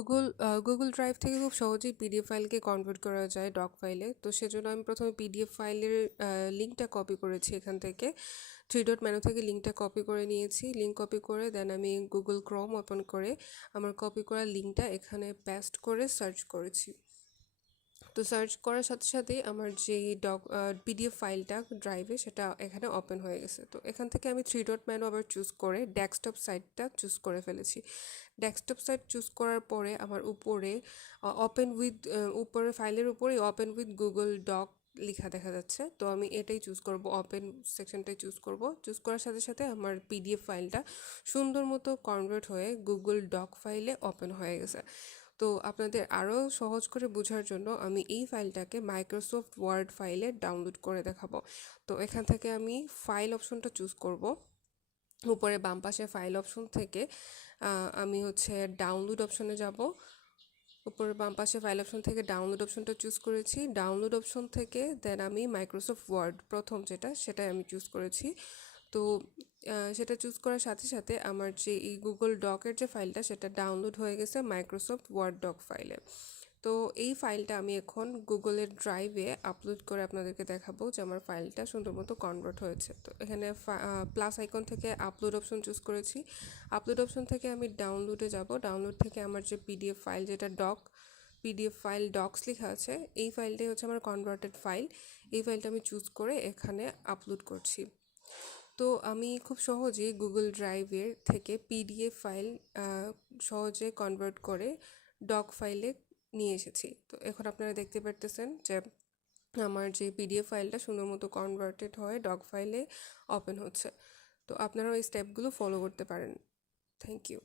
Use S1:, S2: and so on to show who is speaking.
S1: Google Google drive থেকে খুব সহজেই পিডিএফ ফাইলকে কনভার্ট করা যায় ডক ফাইলে তো সেজন্য আমি প্রথমে পিডিএফ ফাইলের লিঙ্কটা কপি করেছি এখান থেকে। থ্রি ডট মেনু থেকে লিঙ্কটা কপি করে নিয়েছি। লিঙ্ক কপি করে দেন আমি গুগল ক্রম ওপেন করে আমার কপি করা লিঙ্কটা এখানে পেস্ট করে সার্চ করেছি। তো সার্চ করার সাথে সাথেই আমার যে ডক পিডিএফ ফাইলটা ড্রাইভে সেটা এখানে ওপেন হয়ে গেছে। তো এখান থেকে আমি থ্রি ডট মেনু আবার চুজ করে ডেস্কটপ সাইটটা চুজ করে ফেলেছি। ডেস্কটপ সাইট চুজ করার পরে আমার উপরে ওপেন উইথ উপরে ফাইলের উপরে ওপেন উইথ গুগল ডক লেখা দেখা যাচ্ছে। তো আমি এটাই চুজ করব ওপেন সেকশনটাই চুজ করব। চুজ করার সাথে সাথে আমার পিডিএফ ফাইলটা সুন্দর মতো কনভার্ট হয়ে গুগল ডক ফাইলে ওপেন হয়ে গেছে। তো আপনাদের আরও সহজ করে বোঝার জন্য আমি এই ফাইলটাকে মাইক্রোসফট ওয়ার্ড ফাইলে ডাউনলোড করে দেখাবো। তো এখান থেকে আমি ফাইল অপশনটা চুজ করব। উপরে বাম পাশে ফাইল অপশন থেকে আমি হচ্ছে ডাউনলোড অপশনে যাব। উপরে বাম পাশে ফাইল অপশন থেকে ডাউনলোড অপশনটা চুজ করেছি। ডাউনলোড অপশন থেকে দেন আমি মাইক্রোসফট ওয়ার্ড প্রথম যেটা, সেটাই আমি চুজ করেছি। তো সেটা চুজ করার সাথে সাথে আমার যে এই গুগল ডকের যে ফাইলটা সেটা ডাউনলোড হয়ে গেছে মাইক্রোসফট ওয়ার্ড ডক ফাইলে তো এই ফাইলটা আমি এখন গুগলের ড্রাইভে আপলোড করে আপনাদেরকে দেখাবো যে আমার ফাইলটা সুন্দর মতো কনভার্ট হয়েছে। তো এখানে প্লাস আইকন থেকে আপলোড অপশন চুজ করেছি। আপলোড অপশন থেকে আমি ডাউনলোডে যাব। ডাউনলোড থেকে আমার যে পিডিএফ ফাইল যেটা ডক পিডিএফ ফাইল ডক্স লেখা আছে, এই ফাইলটাই হচ্ছে আমার কনভার্টেড ফাইল এই ফাইলটা আমি চুজ করে এখানে আপলোড করছি। তো আমি খুব সহজে গুগল ড্রাইভের থেকে পিডিএফ ফাইল সহজে কনভার্ট করে ডক ফাইলে নিয়ে এসেছি। তো এখন আপনারা দেখতে পারতেছেন যে আমার যে পিডিএফ ফাইলটা সুন্দর মতো কনভার্টেড হয় ডক ফাইলে ওপেন হচ্ছে। তো আপনারা ওই স্টেপগুলো ফলো করতে পারেন। Thank you